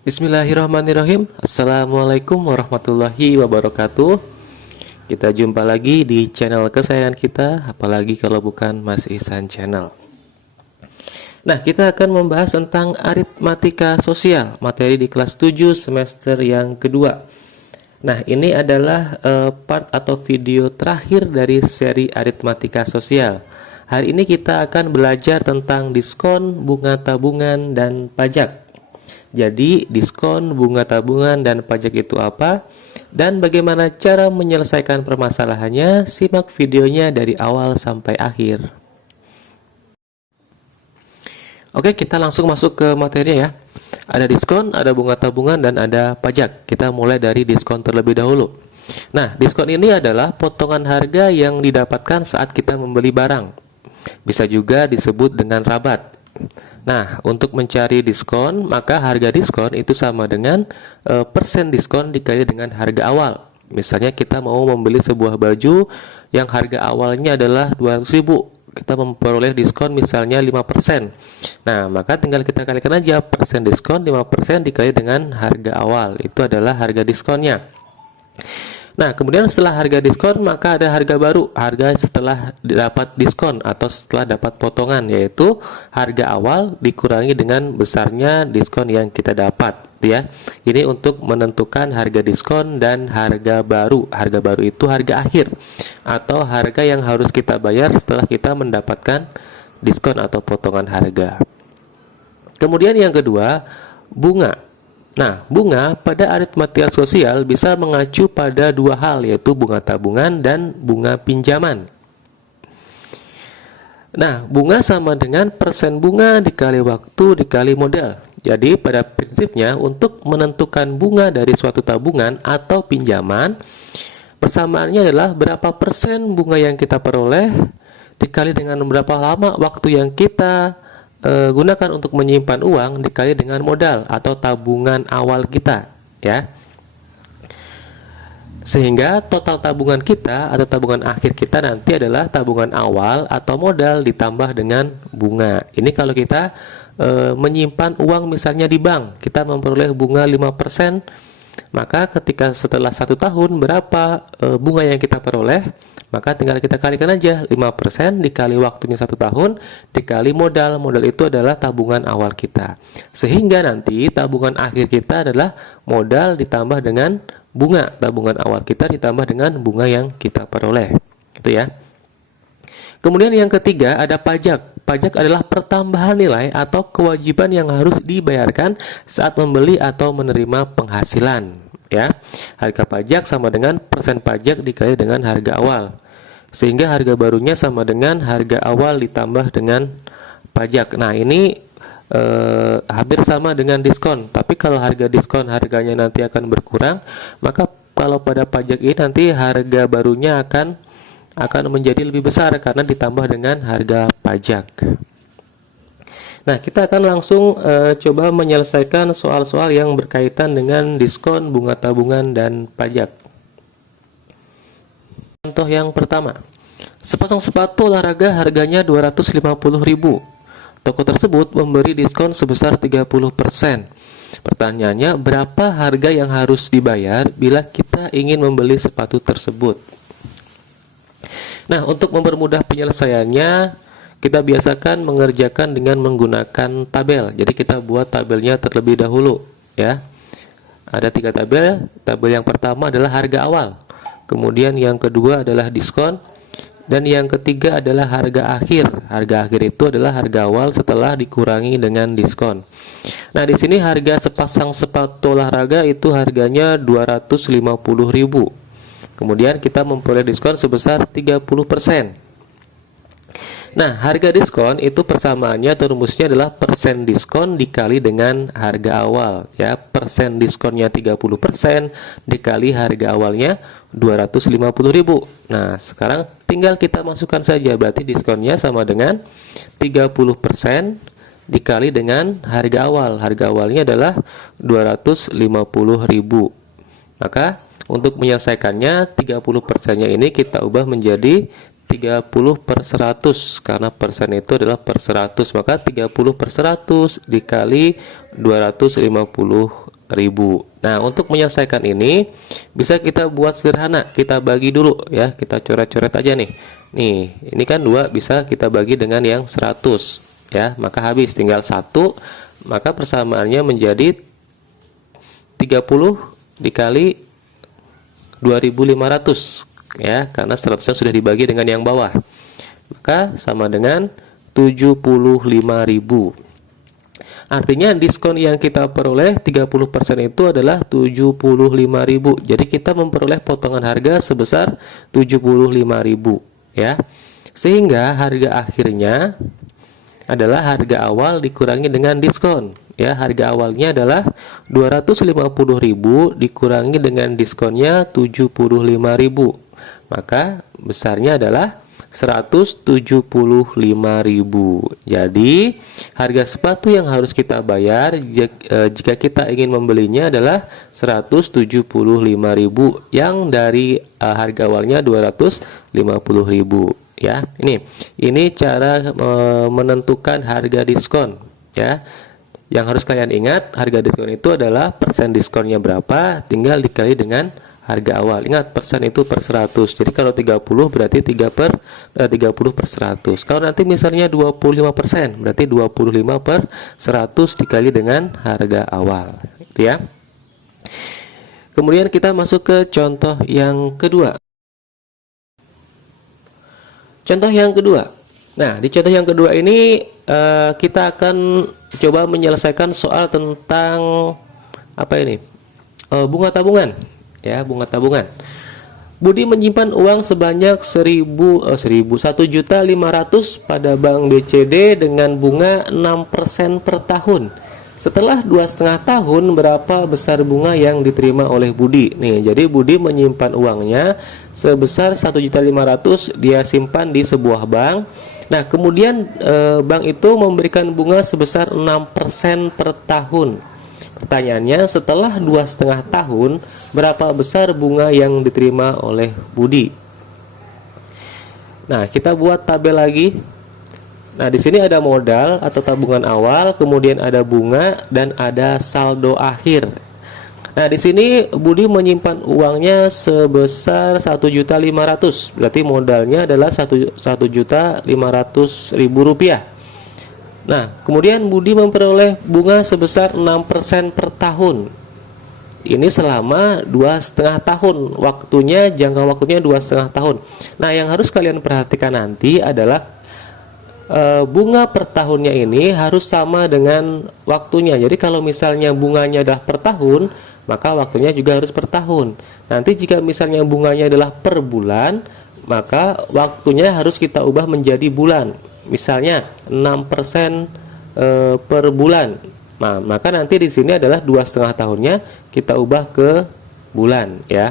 Bismillahirrahmanirrahim. Assalamualaikum warahmatullahi wabarakatuh. Kita jumpa lagi di channel kesayangan kita, apalagi kalau bukan Mas Ihsan Channel. Nah, kita akan membahas tentang aritmatika sosial, materi di kelas 7 semester yang kedua. Nah, ini adalah part atau video terakhir dari seri aritmatika sosial. Hari ini kita akan belajar tentang diskon, bunga tabungan, dan pajak. Jadi, diskon, bunga tabungan, dan pajak itu apa? Dan bagaimana cara menyelesaikan permasalahannya? Simak videonya dari awal sampai akhir. Oke, kita langsung masuk ke materinya ya. Ada diskon, ada bunga tabungan, dan ada pajak. Kita mulai dari diskon terlebih dahulu. Nah, diskon ini adalah potongan harga yang didapatkan saat kita membeli barang. Bisa juga disebut dengan rabat. Nah, untuk mencari diskon, maka harga diskon itu sama dengan persen diskon dikali dengan harga awal. Misalnya kita mau membeli sebuah baju yang harga awalnya adalah 200.000, kita memperoleh diskon misalnya 5%. Nah, maka tinggal kita kalikan aja persen diskon 5% dikali dengan harga awal. Itu adalah harga diskonnya. Nah, kemudian setelah harga diskon, maka ada harga baru, harga setelah dapat diskon atau setelah dapat potongan, yaitu harga awal dikurangi dengan besarnya diskon yang kita dapat, ya. Ini untuk menentukan harga diskon dan harga baru. Harga baru itu harga akhir atau harga yang harus kita bayar setelah kita mendapatkan diskon atau potongan harga. Kemudian yang kedua, bunga. Nah, bunga pada aritmatika sosial bisa mengacu pada dua hal, yaitu bunga tabungan dan bunga pinjaman. Nah, bunga sama dengan persen bunga dikali waktu dikali modal. Jadi, pada prinsipnya untuk menentukan bunga dari suatu tabungan atau pinjaman, persamaannya adalah berapa persen bunga yang kita peroleh dikali dengan berapa lama waktu yang kita gunakan untuk menyimpan uang dikali dengan modal atau tabungan awal kita, ya. Sehingga total tabungan kita atau tabungan akhir kita nanti adalah tabungan awal atau modal ditambah dengan bunga. Ini kalau kita menyimpan uang misalnya di bank, kita memperoleh bunga 5%, maka ketika setelah 1 tahun berapa bunga yang kita peroleh? Maka tinggal kita kalikan aja 5% dikali waktunya 1 tahun dikali modal. Modal itu adalah tabungan awal kita. Sehingga nanti tabungan akhir kita adalah modal ditambah dengan bunga. Tabungan awal kita ditambah dengan bunga yang kita peroleh. Gitu ya. Kemudian yang ketiga ada pajak. Pajak adalah pertambahan nilai atau kewajiban yang harus dibayarkan saat membeli atau menerima penghasilan. Ya, harga pajak sama dengan persen pajak dikali dengan harga awal, sehingga harga barunya sama dengan harga awal ditambah dengan pajak. Nah, ini hampir sama dengan diskon, tapi kalau harga diskon harganya nanti akan berkurang, maka kalau pada pajak ini nanti harga barunya akan menjadi lebih besar karena ditambah dengan harga pajak. Nah, kita akan langsung coba menyelesaikan soal-soal yang berkaitan dengan diskon, bunga tabungan, dan pajak. Contoh yang pertama, sepasang sepatu olahraga harganya 250.000. Toko tersebut memberi diskon sebesar 30%. Pertanyaannya, berapa harga yang harus dibayar bila kita ingin membeli sepatu tersebut? Nah, untuk mempermudah penyelesaiannya, kita biasakan mengerjakan dengan menggunakan tabel. Jadi kita buat tabelnya terlebih dahulu, ya. Ada 3 tabel. Tabel yang pertama adalah harga awal, kemudian yang kedua adalah diskon, dan yang ketiga adalah harga akhir. Harga akhir itu adalah harga awal setelah dikurangi dengan diskon. Nah, di sini harga sepasang sepatu olahraga itu harganya 250.000. Kemudian kita memperoleh diskon sebesar 30%. Nah, harga diskon itu persamaannya atau rumusnya adalah persen diskon dikali dengan harga awal, ya. Persen diskonnya 30% dikali harga awalnya 250.000. Nah, sekarang tinggal kita masukkan saja, berarti diskonnya sama dengan 30% dikali dengan harga awal. Harga awalnya adalah 250.000. Maka untuk menyelesaikannya 30%-nya ini kita ubah menjadi 30/100 karena persen itu adalah per 100, maka 30/100 dikali 250.000 Nah, untuk menyelesaikan ini bisa kita buat sederhana, kita bagi dulu ya, kita coret-coret aja nih. Nih, ini kan 2 bisa kita bagi dengan yang 100 ya, maka habis tinggal 1, maka persamaannya menjadi 30 dikali 2500 ya, karena 100-nya sudah dibagi dengan yang bawah, maka sama dengan 75.000. Artinya diskon yang kita peroleh 30% itu adalah 75.000. Jadi kita memperoleh potongan harga sebesar 75.000 ya. Sehingga harga akhirnya adalah harga awal dikurangi dengan diskon ya. Harga awalnya adalah 250.000 dikurangi dengan diskonnya 75.000. Maka besarnya adalah 175.000. Jadi harga sepatu yang harus kita bayar jika kita ingin membelinya adalah 175.000 yang dari harga awalnya 250.000 ya. Ini cara menentukan harga diskon ya. Yang harus kalian ingat, harga diskon itu adalah persen diskonnya berapa tinggal dikali dengan harga awal. Ingat, persen itu per 100. Jadi kalau 30 berarti 30 per 100. Kalau nanti misalnya 25%, berarti 25 per 100 dikali dengan harga awal. Gitu ya. Kemudian kita masuk ke contoh yang kedua. Contoh yang kedua. Nah, di contoh yang kedua ini kita akan coba menyelesaikan soal tentang apa ini? Bunga tabungan. Ya, bunga tabungan. Budi menyimpan uang sebanyak 1.500.000 pada bank BCD dengan bunga 6% per tahun. Setelah 2,5 tahun, berapa besar bunga yang diterima oleh Budi? Nih, jadi Budi menyimpan uangnya sebesar 1.500.000, dia simpan di sebuah bank. Nah, kemudian bank itu memberikan bunga sebesar 6% per tahun. Pertanyaannya, setelah 2,5 tahun, berapa besar bunga yang diterima oleh Budi? Nah, kita buat tabel lagi. Nah, di sini ada modal atau tabungan awal, kemudian ada bunga dan ada saldo akhir. Nah, di sini Budi menyimpan uangnya sebesar 1.500.000. Berarti modalnya adalah 1.500.000 rupiah. Nah, kemudian Budi memperoleh bunga sebesar 6% per tahun. Ini selama 2,5 tahun. Jangka waktunya 2,5 tahun. Nah, yang harus kalian perhatikan nanti adalah bunga per tahunnya ini harus sama dengan waktunya. Jadi kalau misalnya bunganya adalah per tahun, maka waktunya juga harus per tahun. Nanti jika misalnya bunganya adalah per bulan, maka waktunya harus kita ubah menjadi bulan. Misalnya 6% per bulan. Nah, maka nanti di sini adalah 2,5 tahunnya kita ubah ke bulan ya.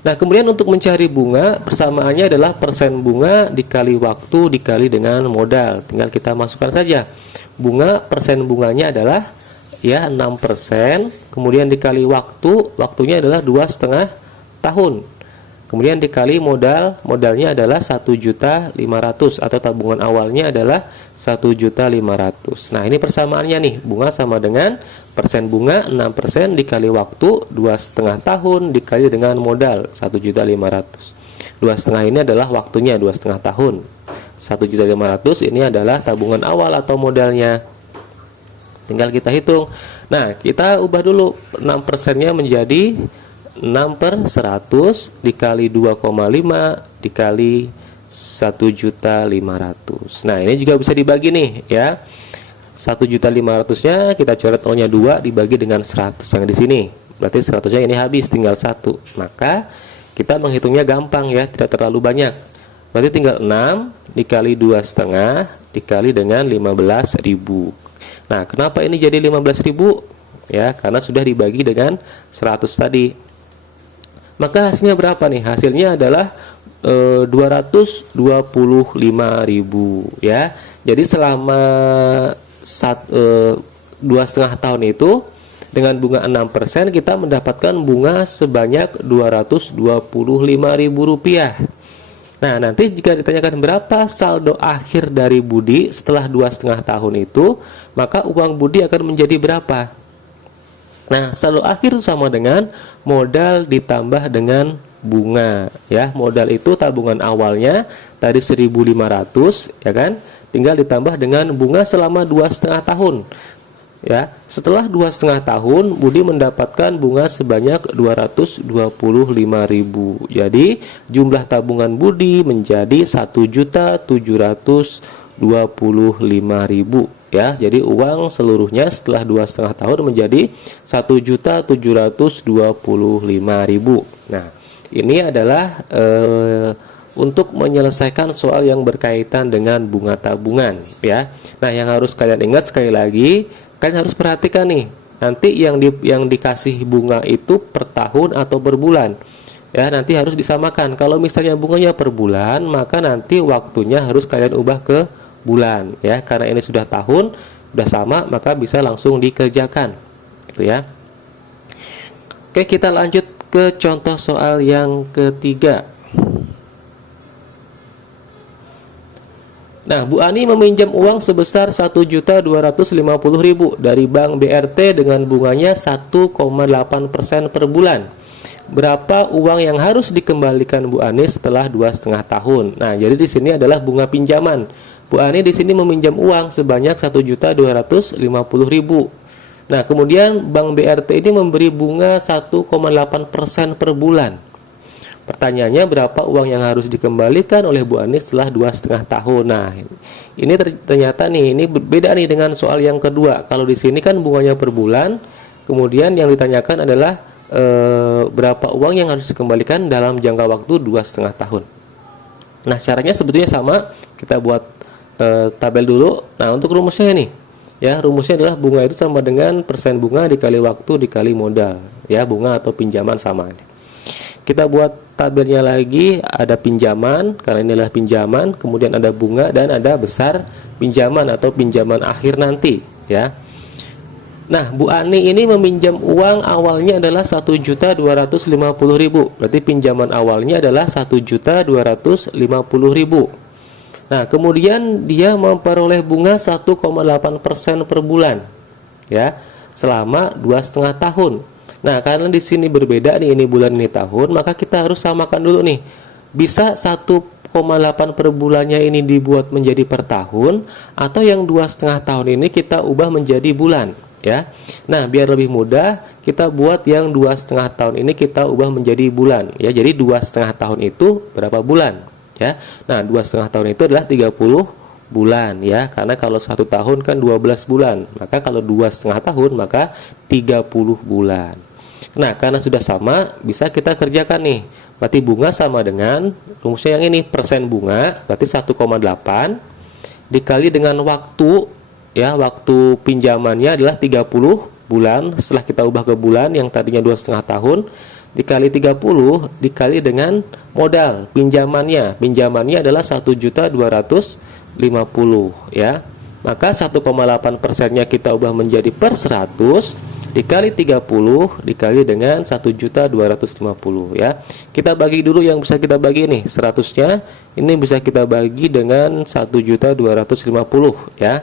Nah, kemudian untuk mencari bunga, persamaannya adalah persen bunga dikali waktu dikali dengan modal. Tinggal kita masukkan saja. Bunga, persen bunganya adalah ya 6%, kemudian dikali waktunya adalah 2,5 tahun. Kemudian dikali modalnya adalah 1.500.000 atau tabungan awalnya adalah 1.500.000. Nah, ini persamaannya nih, bunga sama dengan persen bunga 6% dikali waktu 2,5 tahun dikali dengan modal 1.500.000. 2,5 ini adalah waktunya 2,5 tahun. 1.500.000 ini adalah tabungan awal atau modalnya. Tinggal kita hitung. Nah, kita ubah dulu 6%-nya menjadi 6 per 100 dikali 2,5 dikali 1.500.000. Nah, ini juga bisa dibagi nih ya. 1.500.000-nya kita coret O-nya 2 dibagi dengan 100 yang di sini. Berarti 100-nya ini habis, tinggal 1. Maka kita menghitungnya gampang ya, tidak terlalu banyak. Berarti tinggal 6 dikali 2,5 dikali dengan 15.000. Nah, kenapa ini jadi 15.000? Ya, karena sudah dibagi dengan 100 tadi. Maka hasilnya berapa nih? Hasilnya adalah 225.000 ya. Jadi selama 2,5 tahun itu dengan bunga 6% kita mendapatkan bunga sebanyak 225.000 rupiah. Nah, nanti jika ditanyakan berapa saldo akhir dari Budi setelah 2,5 tahun itu, maka uang Budi akan menjadi berapa? Nah, saldo akhir sama dengan modal ditambah dengan bunga, ya. Modal itu tabungan awalnya tadi 1.500, ya kan? Tinggal ditambah dengan bunga selama 2,5 tahun. Ya, setelah 2,5 tahun Budi mendapatkan bunga sebanyak 225.000. Jadi jumlah tabungan Budi menjadi 1.725.000, ya. Jadi uang seluruhnya setelah 2,5 tahun menjadi 1.725.000. Nah, ini adalah untuk menyelesaikan soal yang berkaitan dengan bunga tabungan, ya. Nah, yang harus kalian ingat sekali lagi, kalian harus perhatikan nih, nanti yang dikasih bunga itu per tahun atau per bulan, ya. Nanti harus disamakan. Kalau misalnya bunganya per bulan, maka nanti waktunya harus kalian ubah ke bulan, ya. Karena ini sudah tahun, sudah sama, maka bisa langsung dikerjakan, gitu ya. Oke, kita lanjut ke contoh soal yang ketiga. Nah, Bu Ani meminjam uang sebesar 1.250.000 dari Bank BRT dengan bunganya 1,8% per bulan. Berapa uang yang harus dikembalikan Bu Ani setelah 2,5 tahun? Nah, jadi di sini adalah bunga pinjaman. Bu Ani di sini meminjam uang sebanyak 1.250.000. Nah, kemudian Bank BRT ini memberi bunga 1,8% per bulan. Pertanyaannya, berapa uang yang harus dikembalikan oleh Bu Ani setelah 2,5 tahun? Nah, ini ternyata nih, ini berbeda nih dengan soal yang kedua. Kalau di sini kan bunganya per bulan, kemudian yang ditanyakan adalah berapa uang yang harus dikembalikan dalam jangka waktu 2,5 tahun. Nah, caranya sebetulnya sama. Kita buat tabel dulu. Nah, untuk rumusnya nih, ya, rumusnya adalah bunga itu sama dengan persen bunga dikali waktu dikali modal, ya, bunga atau pinjaman sama. Kita buat tabelnya lagi, ada pinjaman, karena ini adalah pinjaman, kemudian ada bunga, dan ada besar pinjaman atau pinjaman akhir nanti, ya. Nah, Bu Ani ini meminjam uang awalnya adalah 1.250.000. Berarti pinjaman awalnya adalah 1.250.000. Nah, kemudian dia memperoleh bunga 1,8% per bulan, ya, selama 2,5 tahun. Nah, karena di sini berbeda nih, ini bulan ini tahun, maka kita harus samakan dulu nih. Bisa 1,8 per bulannya ini dibuat menjadi per tahun, atau yang 2,5 tahun ini kita ubah menjadi bulan, ya. Nah, biar lebih mudah, kita buat yang 2,5 tahun ini kita ubah menjadi bulan, ya. Jadi 2,5 tahun itu berapa bulan, ya. Nah, 2,5 tahun itu adalah 30 bulan, ya. Karena kalau 1 tahun kan 12 bulan, maka kalau 2,5 tahun maka 30 bulan. Nah, karena sudah sama, bisa kita kerjakan nih. Berarti bunga sama dengan rumusnya yang ini, persen bunga berarti 1,8 dikali dengan waktu, ya. Waktu pinjamannya adalah 30 bulan. Setelah kita ubah ke bulan yang tadinya 2,5 tahun, dikali 30 dikali dengan modal pinjamannya. Pinjamannya adalah 1.250.000, ya. Maka 1,8%-nya kita ubah menjadi per 100 dikali 30 dikali dengan 1.250.000, ya. Kita bagi dulu yang bisa kita bagi nih, 100-nya ini bisa kita bagi dengan 1.250.000, ya.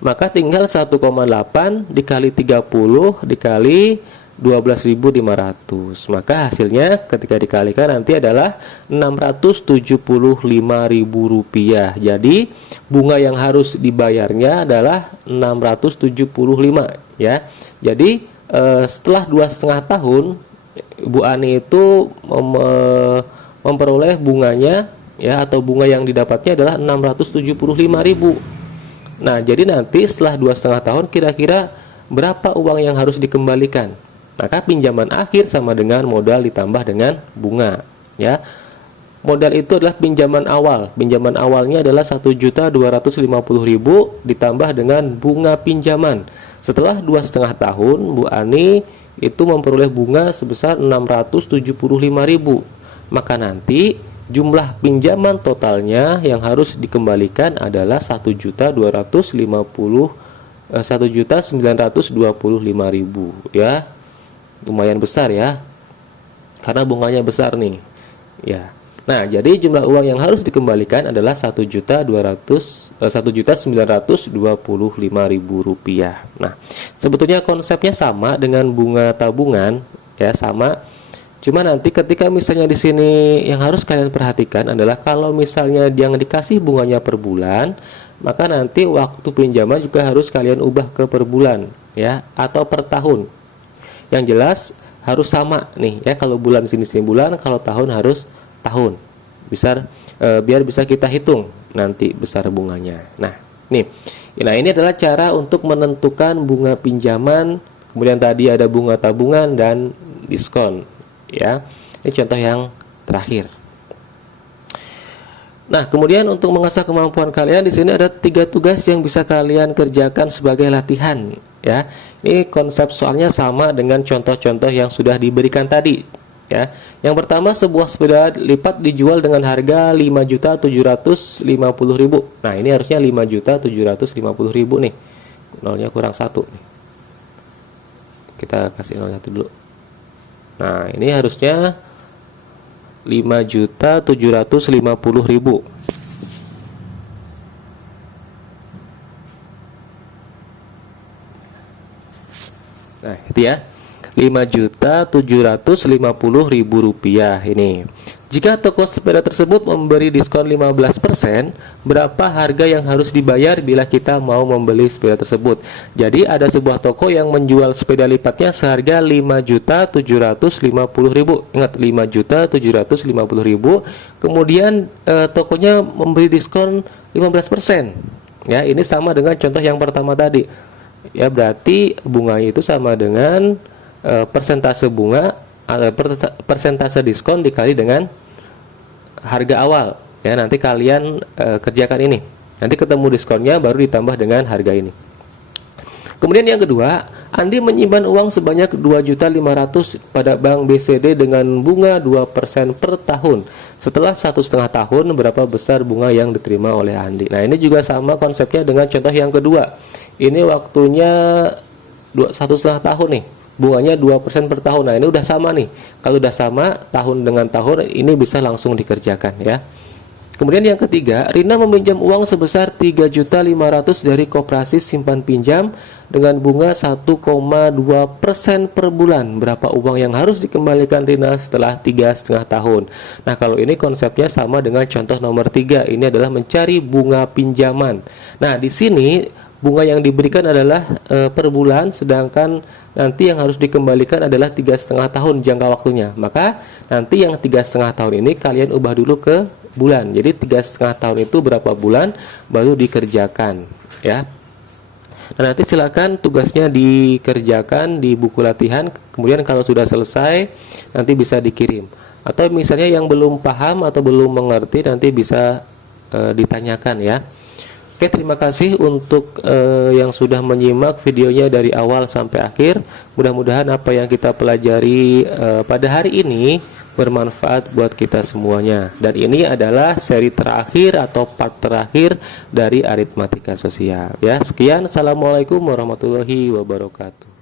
Maka tinggal 1,8 dikali 30 dikali 12.500. Maka hasilnya ketika dikalikan nanti adalah Rp675.000. Jadi bunga yang harus dibayarnya adalah 675, ya. Jadi setelah 2,5 tahun Bu Ani itu memperoleh bunganya, ya, atau bunga yang didapatnya adalah 675.000. Nah, jadi nanti setelah 2,5 tahun kira-kira berapa uang yang harus dikembalikan? Maka pinjaman akhir sama dengan modal ditambah dengan bunga, ya. Modal itu adalah pinjaman awal. Pinjaman awalnya adalah 1.250.000 ditambah dengan bunga pinjaman. Setelah 2,5 tahun, Bu Ani itu memperoleh bunga sebesar 675.000. Maka nanti jumlah pinjaman totalnya yang harus dikembalikan adalah 1.925.000, ya. Lumayan besar, ya, karena bunganya besar nih, ya. Nah, jadi jumlah uang yang harus dikembalikan adalah 1.925.000 rupiah. Nah, sebetulnya konsepnya sama dengan bunga tabungan, ya sama. Cuma nanti ketika misalnya di sini yang harus kalian perhatikan adalah kalau misalnya yang dikasih bunganya per bulan, maka nanti waktu pinjaman juga harus kalian ubah ke per bulan, ya, atau per tahun. Yang jelas harus sama nih, ya. Kalau bulan sini bulan, kalau tahun harus tahun. Biar bisa kita hitung nanti besar bunganya. Nah, ini adalah cara untuk menentukan bunga pinjaman. Kemudian tadi ada bunga tabungan dan diskon, ya. Ini contoh yang terakhir. Nah, kemudian untuk mengasah kemampuan kalian di sini ada 3 tugas yang bisa kalian kerjakan sebagai latihan, ya. Ini konsep soalnya sama dengan contoh-contoh yang sudah diberikan tadi, ya. Yang pertama, sebuah sepeda lipat dijual dengan harga 5.750.000. Nah, ini harusnya 5.750.000 nih. Nolnya kurang 1 nih. Kita kasih 01 dulu. Nah, ini harusnya 5.750.000. Nah, itu ya. 5.750.000 rupiah ini. Jika toko sepeda tersebut memberi diskon 15%, berapa harga yang harus dibayar bila kita mau membeli sepeda tersebut? Jadi ada sebuah toko yang menjual sepeda lipatnya seharga 5.750.000. Ingat, 5.750.000. Kemudian tokonya memberi diskon 15%. Ya, ini sama dengan contoh yang pertama tadi. Ya, berarti bunganya itu sama dengan persentase bunga, persentase diskon dikali dengan harga awal, ya. Nanti kalian kerjakan ini, nanti ketemu diskonnya baru ditambah dengan harga ini. Kemudian yang kedua, Andi menyimpan uang sebanyak 2.500.000 pada bank BCD dengan bunga 2% per tahun. Setelah 1,5 tahun, berapa besar bunga yang diterima oleh Andi? Nah, ini juga sama konsepnya dengan contoh yang kedua. Ini waktunya 1,5 tahun nih, bunganya 2% per tahun. Nah, ini udah sama nih. Kalau udah sama tahun dengan tahun, ini bisa langsung dikerjakan, ya. Kemudian yang ketiga, Rina meminjam uang sebesar 3.500.000 dari koperasi simpan pinjam dengan bunga 1,2% per bulan. Berapa uang yang harus dikembalikan Rina setelah 3,5 tahun? Nah, kalau ini konsepnya sama dengan contoh nomor 3. Ini adalah mencari bunga pinjaman. Nah, di sini bunga yang diberikan adalah per bulan, sedangkan nanti yang harus dikembalikan adalah 3,5 tahun jangka waktunya. Maka nanti yang 3,5 tahun ini kalian ubah dulu ke bulan. Jadi 3,5 tahun itu berapa bulan baru dikerjakan, ya. Nah, nanti silakan tugasnya dikerjakan di buku latihan. Kemudian kalau sudah selesai nanti bisa dikirim. Atau misalnya yang belum paham atau belum mengerti nanti bisa ditanyakan, ya. Oke, terima kasih untuk yang sudah menyimak videonya dari awal sampai akhir. Mudah-mudahan apa yang kita pelajari pada hari ini bermanfaat buat kita semuanya. Dan ini adalah seri terakhir atau part terakhir dari aritmatika sosial, ya. Sekian, assalamualaikum warahmatullahi wabarakatuh.